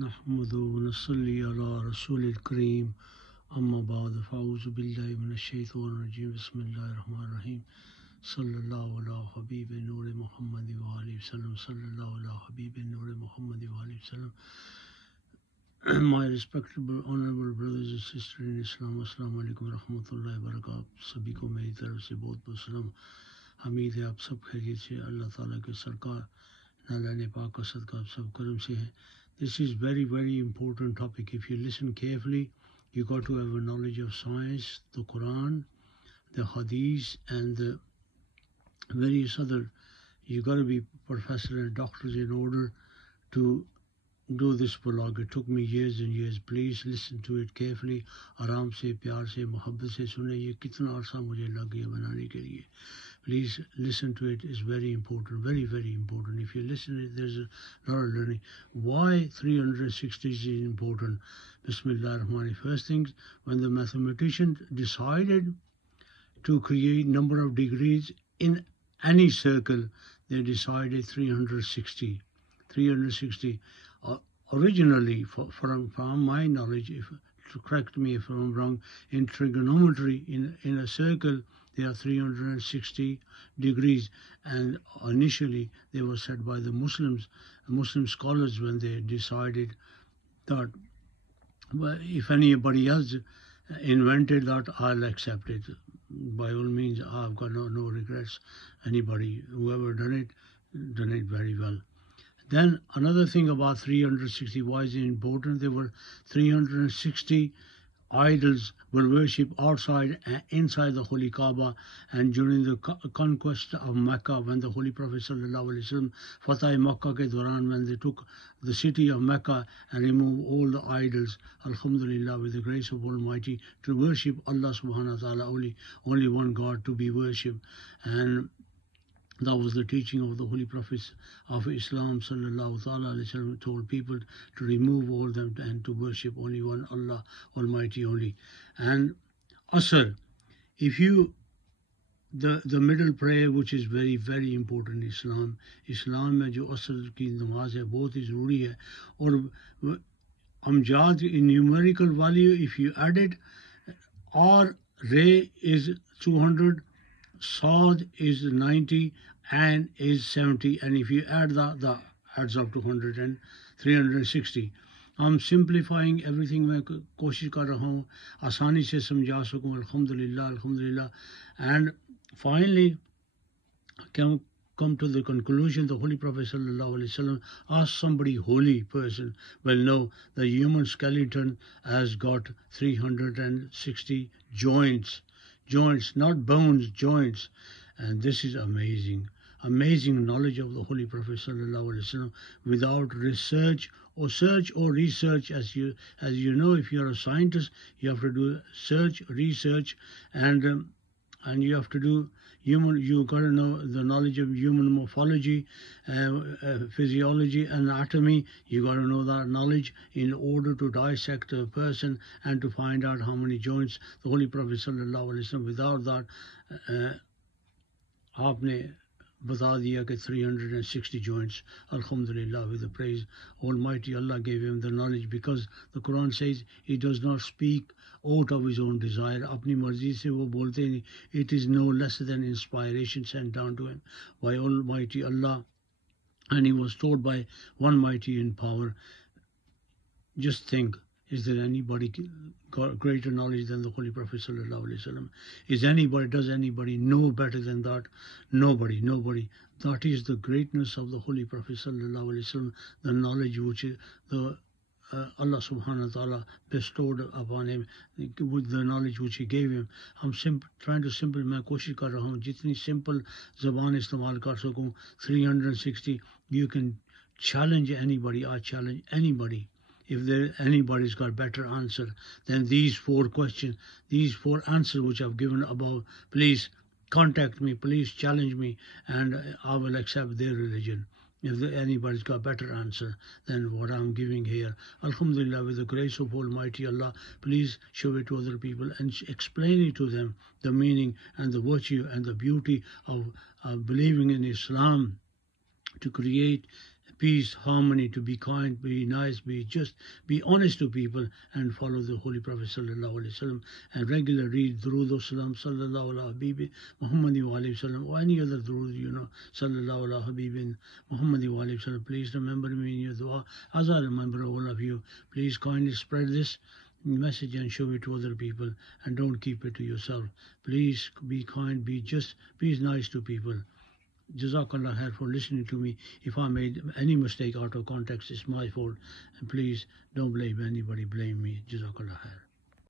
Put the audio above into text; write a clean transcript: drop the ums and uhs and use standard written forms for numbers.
نحمده ونصلي على رسول الكريم أما بعد فأعوذ بالله من الشيطان الرجيم بسم الله الرحمن الرحيم صلى الله على حبيب نور محمد وآله وسلم صلى الله على حبيب نور محمد وآله وسلم. My respectable honorable brothers and sisters in Islam, Assalamu alaikum wa rahmatullahi wa barakatuh. सभी को मेरी तरफ से बहुत बहुत सलाम. हमीद है आप सब खैरियत से, अल्लाह ताला के सरकार नालाने पाक का सदका आप सब करम से है. This is very important topic. If you listen carefully, you got to have a knowledge of science, the Quran, the Hadith, and the various other. You got to be professor and doctors in order to do this vlog. It took me years and years. Please listen to it carefully. आराम से, प्यार से, मोहब्बत से सुने. ये कितना अर्सा मुझे लग गया बनाने के लिए. Please listen to it. It's very important, very important. If you listen to it, there's a lot of learning. Why 360 is important? Bismillah ar-Rahman. First things, when the mathematicians decided to create number of degrees in any circle, they decided 360. 360. Originally, from my knowledge, to correct me if I'm wrong, in trigonometry, in a circle, there are 360 degrees, and initially they were set by the Muslim scholars when they decided that, well, if anybody else invented that, I'll accept it. By all means, I've got no regrets. Anybody, whoever done it very well. Then another thing about 360, why is it important? There were 360 idols were worshipped outside and inside the Holy Kaaba, and during the conquest of Mecca, when the Holy Prophet ﷺ, Fatah Makkah ke Duran, when they took the city of Mecca and removed all the idols, Alhamdulillah, with the grace of Almighty, to worship Allah subhanahu wa ta'ala, only one God to be worshipped. And that was the teaching of the Holy Prophets of Islam sallallahu alaihi wasallam, told people to remove all them and to worship only one Allah Almighty only. And Asr, if you the middle prayer, which is very important in Islam में जो असर की नमाज है बहुत ही ज़रूरी है. और amjad in numerical value, if you add it, R Re is 200, Saad is 90, and is 70, and if you add that adds up to 100 and 360. I'm simplifying everything. मैं कोशिश कर रहा हूँ आसानी से समझा सकूँ. Alhamdulillah. And finally, come to the conclusion. The Holy Prophet ﷺ asked somebody, holy person, will know the human skeleton has got 360 joints, not bones, joints. And this is amazing knowledge of the Holy Prophet ﷺ, without research or research. As you know, if you are a scientist, you have to do research, and you have to do you got to know the knowledge of human morphology, physiology, anatomy. You got to know that knowledge in order to dissect a person and to find out how many joints the Holy Prophet ﷺ, without that, आपने बता दिया कि 360 joints. Alhamdulillah, with the praise Almighty Allah gave him the knowledge, because the Quran says he does not speak out of his own desire. अपनी मर्जी से वो बोलते नहीं. It is no less than inspiration sent down to him by Almighty Allah, and he was taught by one mighty in power. Just think, is there anybody got greater knowledge than the Holy Prophet ﷺ? Does anybody know better than that? Nobody. That is the greatness of the Holy Prophet ﷺ, the knowledge which Allah subhanahu wa ta'ala bestowed upon him, with the knowledge which he gave him. I'm trying to simple, मैं कोशिश कर रहा हूँ जितनी simple ज़बान इस्तेमाल कर सकूँ. 360, you can challenge anybody. I challenge anybody. If anybody's got better answer than these 4 questions, these 4 answers which I've given above, please contact me, please challenge me, and I will accept their religion. If anybody's got better answer than what I'm giving here, Alhamdulillah, with the grace of Almighty Allah, please show it to other people and explain it to them, the meaning and the virtue and the beauty of believing in Islam, to create peace, harmony, to be kind, be nice, be just, be honest to people, and follow the Holy Prophet sallallahu alaihi wasallam, and regularly read Durood Salam sallallahu ala Habibi Muhammad wa alayhi wasallam, or any other Durood, sallallahu ala Habibi Muhammad wa alayhi wasallam. Please remember me in your dua, as I remember all of you. Please kindly spread this message and show it to other people, and don't keep it to yourself. Please be kind, be just, be nice to people. Jazakallah khair for listening to me. If I made any mistake out of context, it's my fault. And please don't blame anybody, blame me. Jazakallah khair.